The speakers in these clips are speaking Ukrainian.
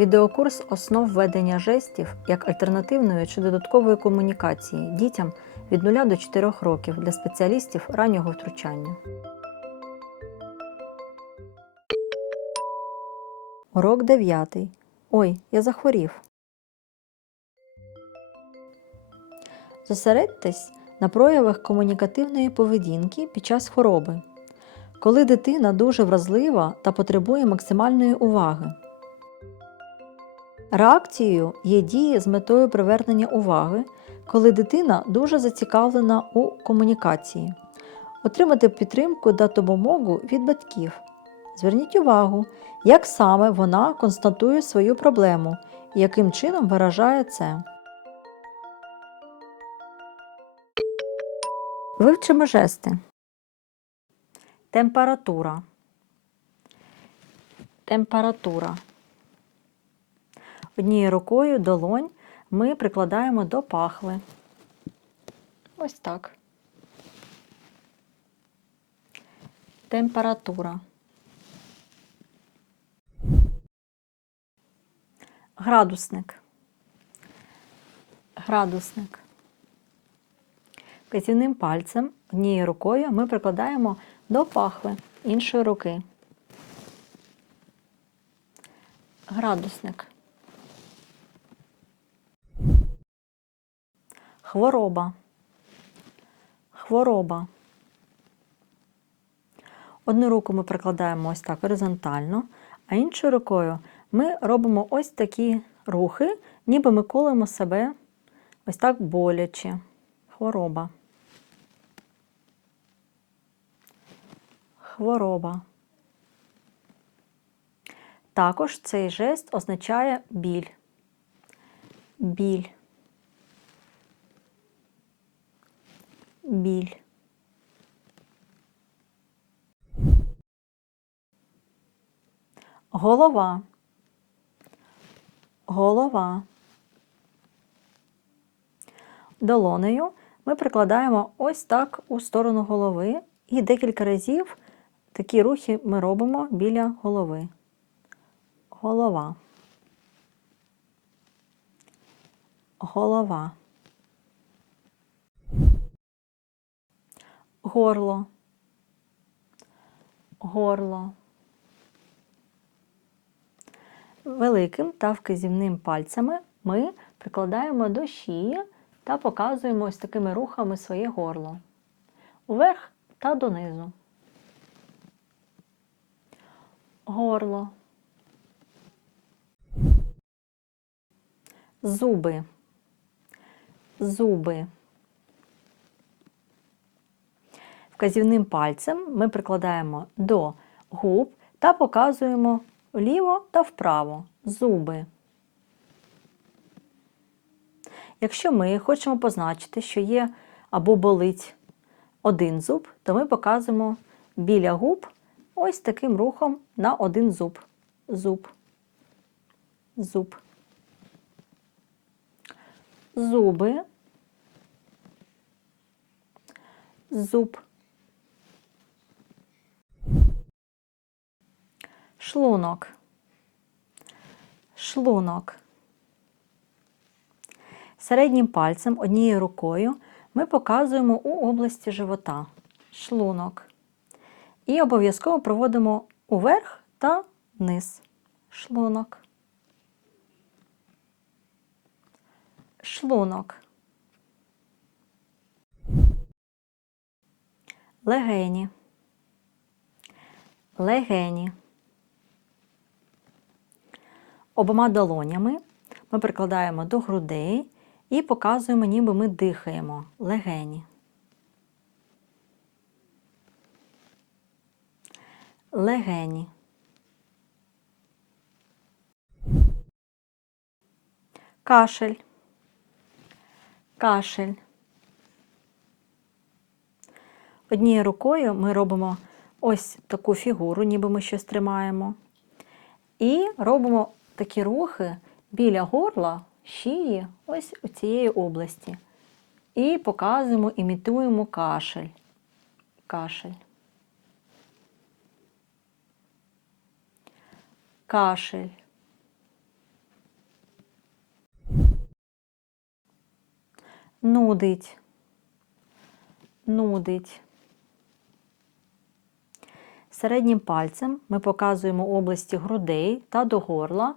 Відеокурс основ ведення жестів як альтернативної чи додаткової комунікації дітям від 0 до 4 років для спеціалістів раннього втручання. Урок 9. Ой, я захворів. Зосередьтесь на проявах комунікативної поведінки під час хвороби, коли дитина дуже вразлива та потребує максимальної уваги. Реакцією є дії з метою привернення уваги, коли дитина дуже зацікавлена у комунікації. Отримати підтримку та допомогу від батьків. Зверніть увагу, як саме вона констатує свою проблему і яким чином виражає це. Вивчимо жести. Температура. Температура. Однією рукою долонь ми прикладаємо до пахви. Ось так. Температура. Градусник. Градусник. Вказівним пальцем однією рукою ми прикладаємо до пахви іншої руки. Градусник. Хвороба. Хвороба. Одну руку ми прикладаємо ось так горизонтально, а іншою рукою ми робимо ось такі рухи, ніби ми колемо себе ось так боляче. Хвороба. Хвороба. Також цей жест означає біль. Біль. Біль. Голова. Голова. Долонею ми прикладаємо ось так у сторону голови і декілька разів такі рухи ми робимо біля голови. Голова. Голова. Горло. Горло. Великим та вказівним пальцями ми прикладаємо до шиї та показуємо ось такими рухами своє горло. Уверх та донизу. Горло. Зуби. Зуби. Вказівним пальцем ми прикладаємо до губ та показуємо вліво та вправо зуби. Якщо ми хочемо позначити, що є або болить один зуб, то ми показуємо біля губ ось таким рухом на один зуб. Зуб. Зуб. Зуби. Зуб. Шлунок. Шлунок. Середнім пальцем однією рукою ми показуємо у області живота шлунок. І обов'язково проводимо уверх та вниз. Шлунок. Шлунок. Легені. Легені. Обома долонями ми прикладаємо до грудей і показуємо, ніби ми дихаємо легені. Легені. Кашель. Кашель. Однією рукою ми робимо ось таку фігуру, ніби ми щось тримаємо. І робимо такі рухи біля горла, шиї, ось у цієї області. І показуємо, імітуємо кашель. Кашель. Кашель. Нудить. Нудить. Середнім пальцем ми показуємо області грудей та до горла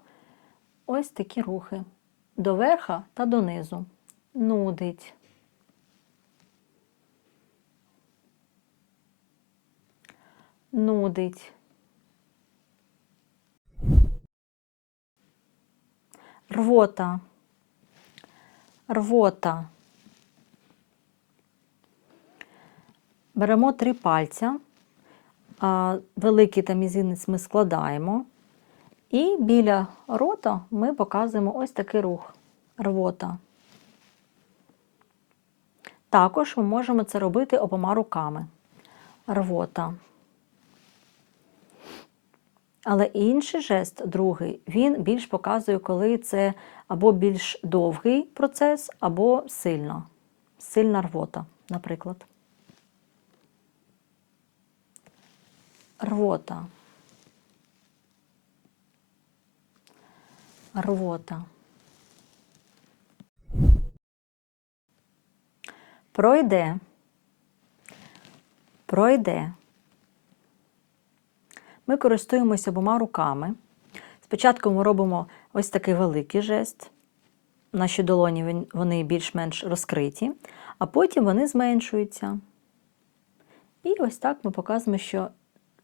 ось такі рухи. До верха та донизу. Нудить. Нудить. Рвота. Рвота. Беремо три пальця, великий та мізинець ми складаємо, і біля рота ми показуємо ось такий рух рвота. Також ми можемо це робити обома руками. Рвота. Але інший жест, другий, він більш показує, коли це або більш довгий процес, або сильно. Сильна рвота, наприклад. Рвота. Рвота. Пройде. Пройде. Ми користуємося обома руками. Спочатку ми робимо ось такий великий жест. Наші долоні вони більш-менш розкриті, а потім вони зменшуються. І ось так ми показуємо, що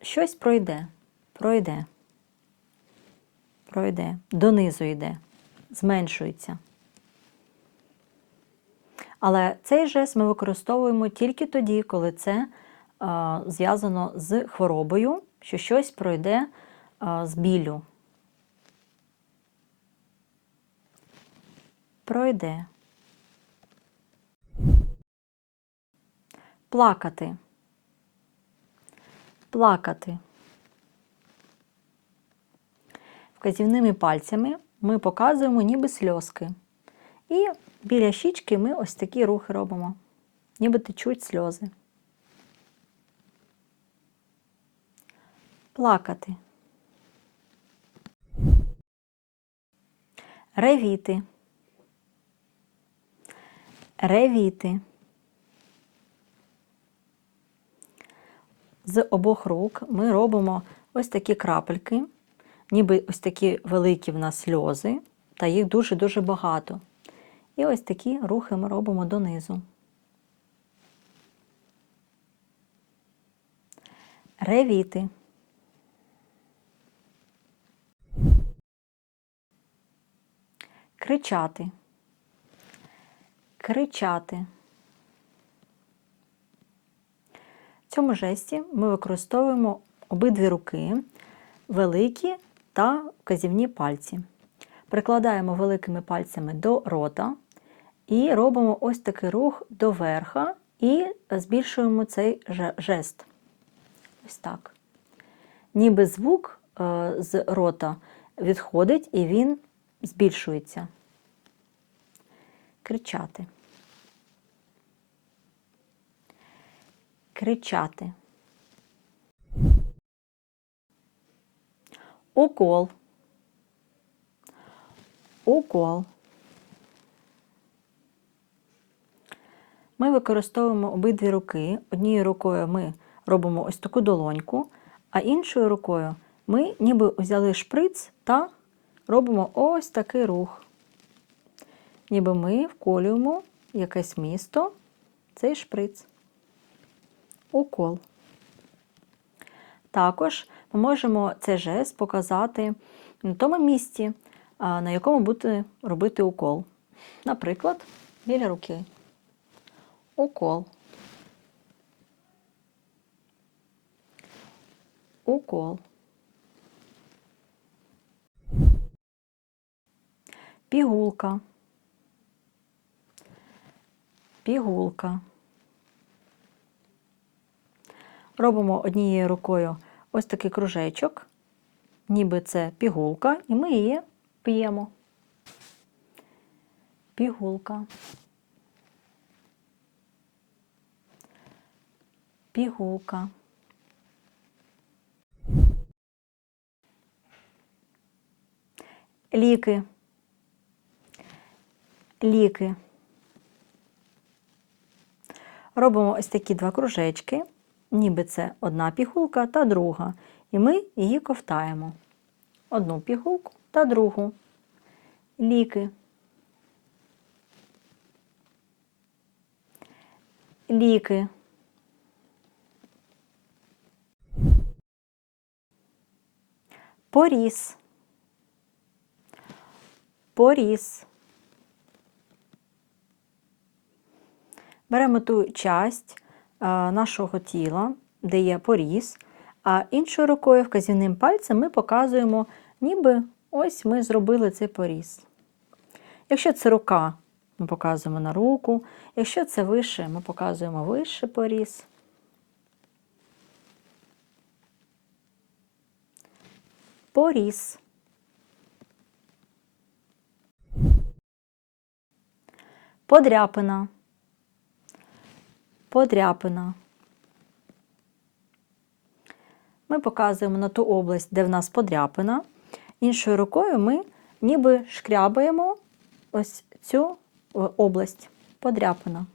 щось пройде, пройде, пройде, донизу йде, зменшується. Але цей жест ми використовуємо тільки тоді, коли це а, зв'язано з хворобою, що щось пройде а, з білю. Пройде. Плакати. Плакати. Вказівними пальцями ми показуємо ніби сльозки. І біля щічки ми ось такі рухи робимо, ніби течуть сльози. Плакати. Ревіти. Ревіти. З обох рук ми робимо ось такі крапельки, ніби ось такі великі в нас сльози, та їх дуже-дуже багато. І ось такі рухи ми робимо донизу. Ревіти. Кричати. Кричати. В цьому жесті ми використовуємо обидві руки, великі та вказівні пальці. Прикладаємо великими пальцями до рота і робимо ось такий рух до верха і збільшуємо цей жест. Ось так. Ніби звук е, з рота відходить і він збільшується. Кричати. Кричати. Укол. Укол. Ми використовуємо обидві руки. Однією рукою ми робимо ось таку долоньку, а іншою рукою ми ніби взяли шприц та робимо ось такий рух. Ніби ми вколюємо якесь місто, цей шприц. Укол. Також ми можемо цей жест показати на тому місці, на якому будете робити укол. Наприклад, біля руки. Укол. Укол. Пігулка. Пігулка. Робимо однією рукою ось такий кружечок, ніби це пігулка, і ми її п'ємо. Пігулка. Пігулка. Ліки. Ліки. робимо ось такі два кружечки, ніби це одна пігулка та друга. І ми її ковтаємо. Одну пігулку та другу. Ліки. Ліки. Поріс. Поріс. Беремо ту часть нашого тіла, де є поріз, а іншою рукою вказівним пальцем ми показуємо, ніби ось ми зробили цей поріз. Якщо це рука, ми показуємо на руку, якщо це вище, ми показуємо вище поріз. Поріз. Подряпина. Подряпина. Ми показуємо на ту область, де в нас подряпина. Іншою рукою ми ніби шкрябаємо ось цю е, область подряпина.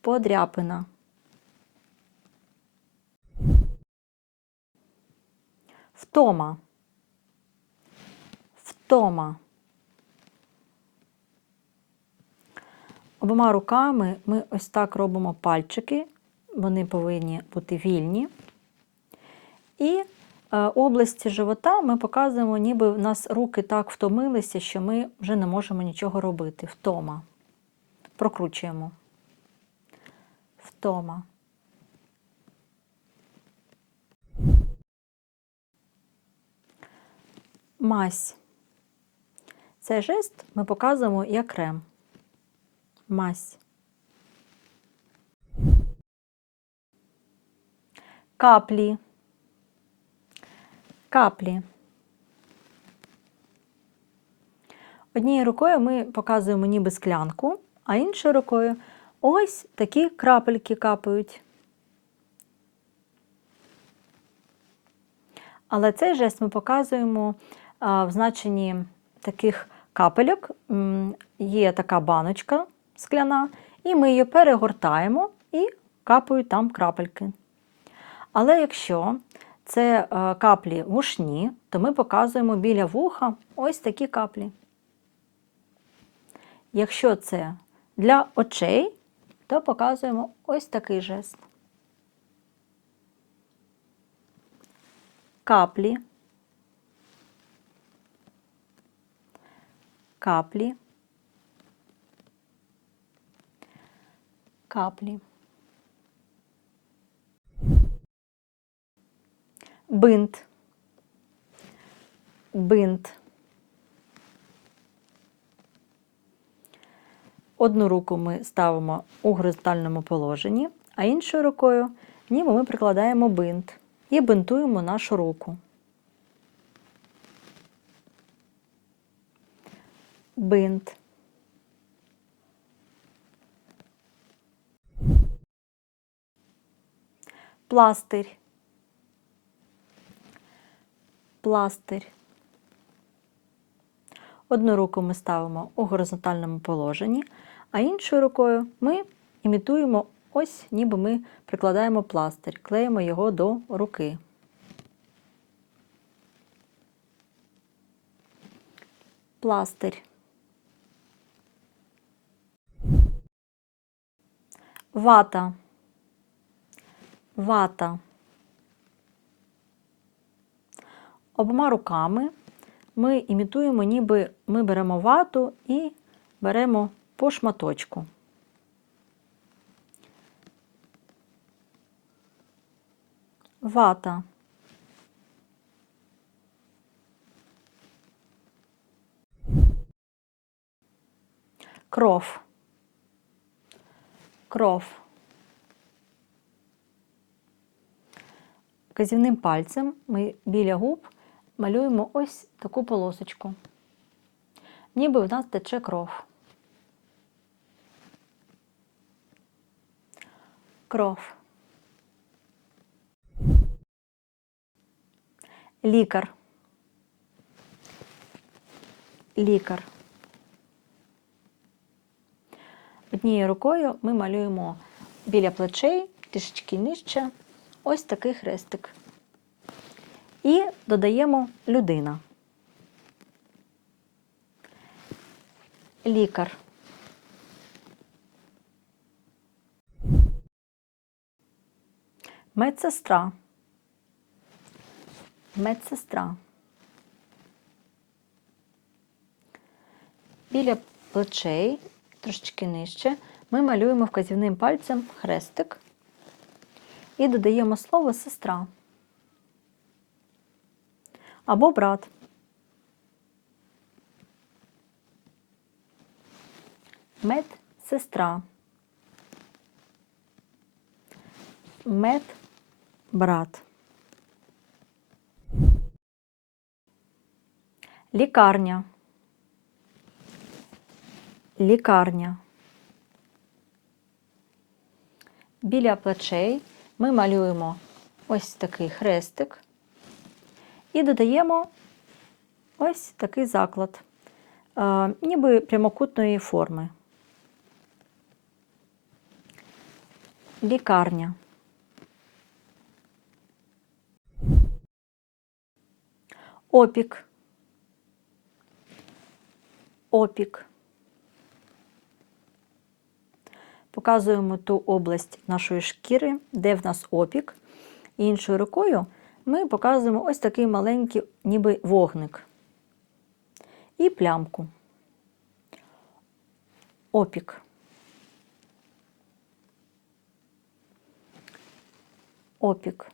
Подряпина. Втома. Втома. Обома руками ми ось так робимо пальчики, вони повинні бути вільні. І е, області живота ми показуємо, ніби в нас руки так втомилися, що ми вже не можемо нічого робити. Втома. Прокручуємо. Втома. Мась. Цей жест ми показуємо як крем. Мась. Каплі. Каплі. Однією рукою ми показуємо ніби склянку, а іншою рукою ось такі крапельки капають. Але цей жест ми показуємо в значенні таких капельок. Є така баночка скляна, і ми її перегортаємо і капають там крапельки. Але якщо це е, каплі вушні, то ми показуємо біля вуха ось такі каплі. Якщо це для очей, то показуємо ось такий жест. Каплі. Каплі. Каплі. Бинт. Бинт. Одну руку ми ставимо у горизонтальному положенні, а іншою рукою ніби ми прикладаємо бинт і бинтуємо нашу руку. Бинт. Пластирь. Пластирь. Одну руку ми ставимо у горизонтальному положенні, а іншою рукою ми імітуємо ось, ніби ми прикладаємо пластир, клеїмо його до руки. Пластир. Вата. Вата. Обома руками ми імітуємо, ніби ми беремо вату і беремо по шматочку. Вата. Кров. Кров. Казівним пальцем ми біля губ малюємо ось таку полосочку. Ніби в нас тече кров. Кров. Лікар. Лікар. Однією рукою ми малюємо біля плечей, трішечки нижче, ось такий хрестик. І додаємо людина. Лікар. Медсестра. Медсестра. Біля плечей, трошечки нижче, ми малюємо вказівним пальцем хрестик і додаємо слово сестра або брат. Медсестра. Мед брат. Лікарня. Лікарня. Біля плечей ми малюємо ось такий хрестик і додаємо ось такий заклад, е, ніби прямокутної форми. Лікарня. Опік. Опік. Показуємо ту область нашої шкіри, де в нас опік. І іншою рукою ми показуємо ось такий маленький, ніби вогник. І плямку. Опік. Опік.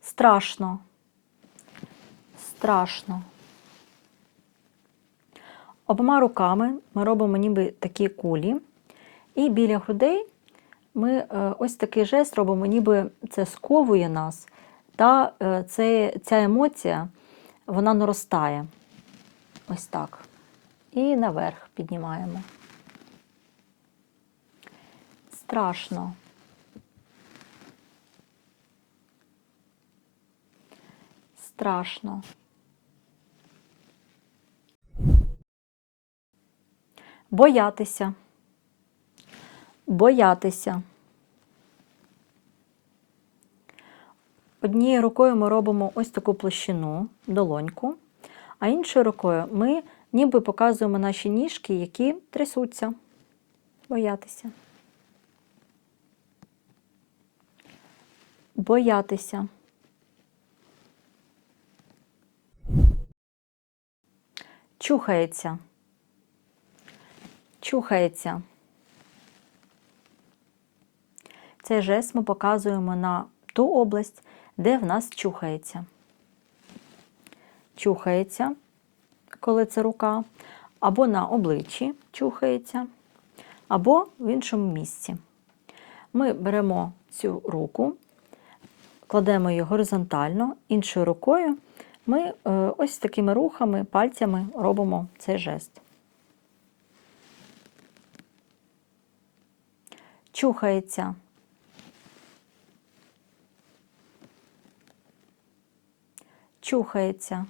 Страшно. Страшно. Обома руками ми робимо ніби такі кулі, і біля грудей ми е, ось такий жест робимо, ніби це сковує нас, та е, це, ця емоція вона наростає. Ось так. І наверх піднімаємо. Страшно. Страшно. Боятися. Боятися. Однією рукою ми робимо ось таку площину, долоньку, а іншою рукою ми ніби показуємо наші ніжки, які трясуться. Боятися. Боятися. Чухається. Чухається. Цей жест ми показуємо на ту область, де в нас чухається. Чухається, коли це рука, або на обличчі чухається, або в іншому місці. Ми беремо цю руку, кладемо її горизонтально, іншою рукою ми е, ось такими рухами, пальцями робимо цей жест. Чухається. Чухається.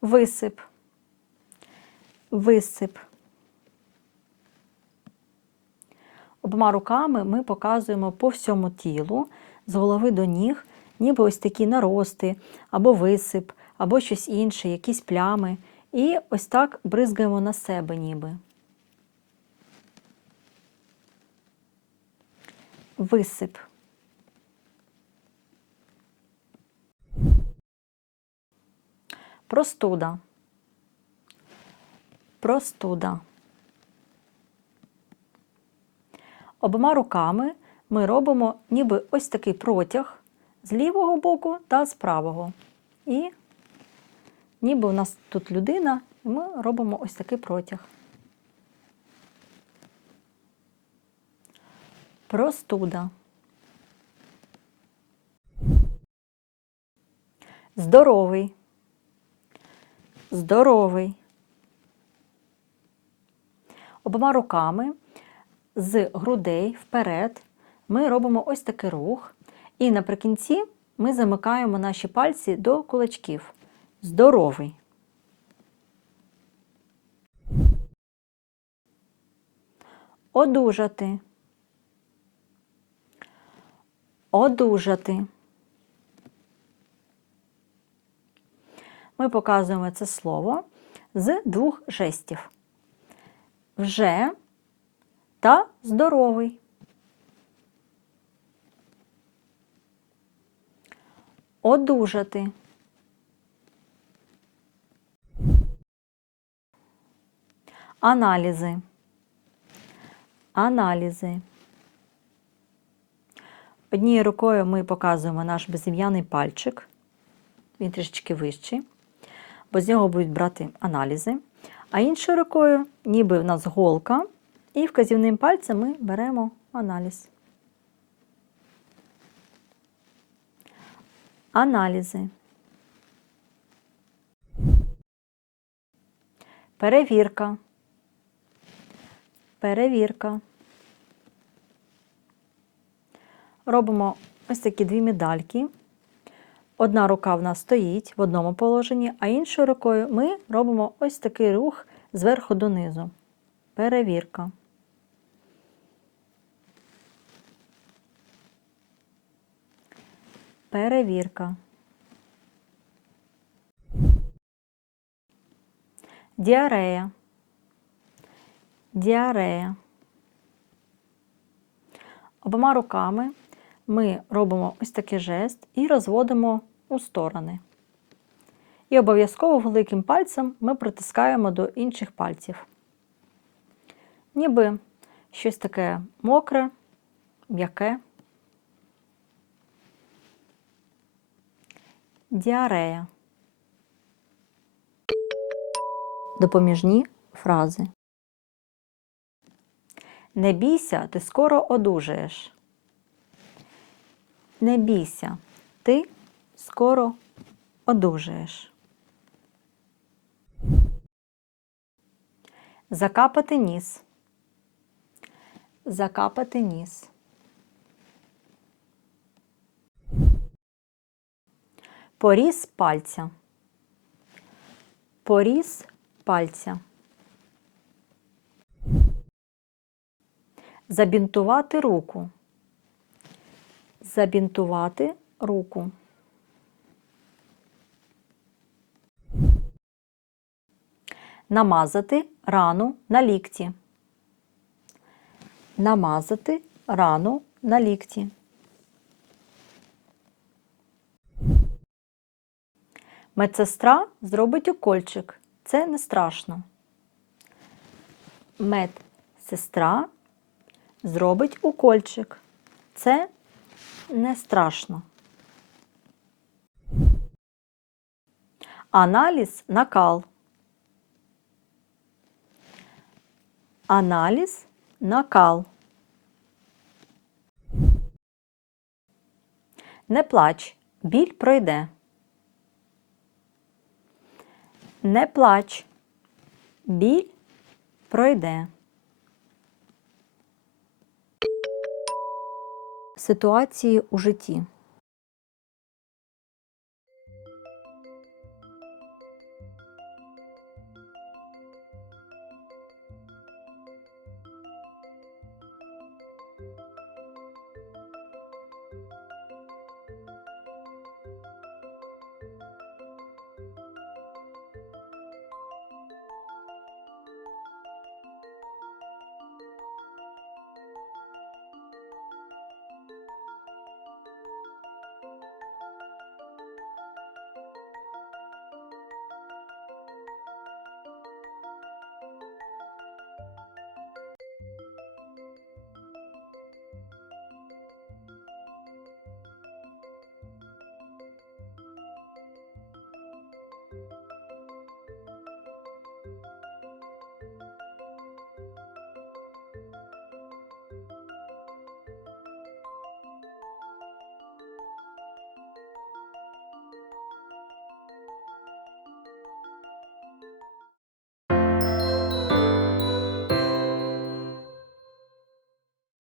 Висип. Висип. Обома руками ми показуємо по всьому тілу, з голови до ніг, ніби ось такі нарости, або висип, або щось інше, якісь плями. І ось так бризгаємо на себе ніби. Висип. Простуда. Простуда. Обома руками ми робимо ніби ось такий протяг з лівого боку та з правого. І ніби у нас тут людина, і ми робимо ось такий протяг. Простуда. Здоровий. Здоровий. Обома руками з грудей вперед ми робимо ось такий рух. І наприкінці ми замикаємо наші пальці до кулачків. Здоровий. Одужати. Одужати. Ми показуємо це слово з двох жестів. Вже та здоровий. Одужати. Аналізи. Аналізи. Однією рукою ми показуємо наш безім'яний пальчик. Він трішечки вищий, бо з нього будуть брати аналізи. А іншою рукою, ніби в нас голка, і вказівним пальцем ми беремо аналіз. Аналізи. Перевірка. Перевірка. Робимо ось такі дві медальки. Одна рука в нас стоїть в одному положенні, а іншою рукою ми робимо ось такий рух зверху донизу. Перевірка. Перевірка. Діарея. Діарея. Обома руками ми робимо ось такий жест і розводимо у сторони. І обов'язково великим пальцем ми притискаємо до інших пальців. Ніби щось таке мокре, м'яке. Діарея. Допоміжні фрази. Не бійся, ти скоро одужаєш. Не бійся, ти скоро одужаєш. Закапати ніс. Закапати ніс. Поріз пальця. Поріз пальця. Забінтувати руку. Забінтувати руку. Намазати рану на лікті. Намазати рану на лікті. Медсестра зробить укольчик. Це не страшно. Медсестра зробить укольчик. Це не страшно. Аналіз накал. Аналіз накал. Не плач, біль пройде. Не плач, біль пройде. Ситуації у житті.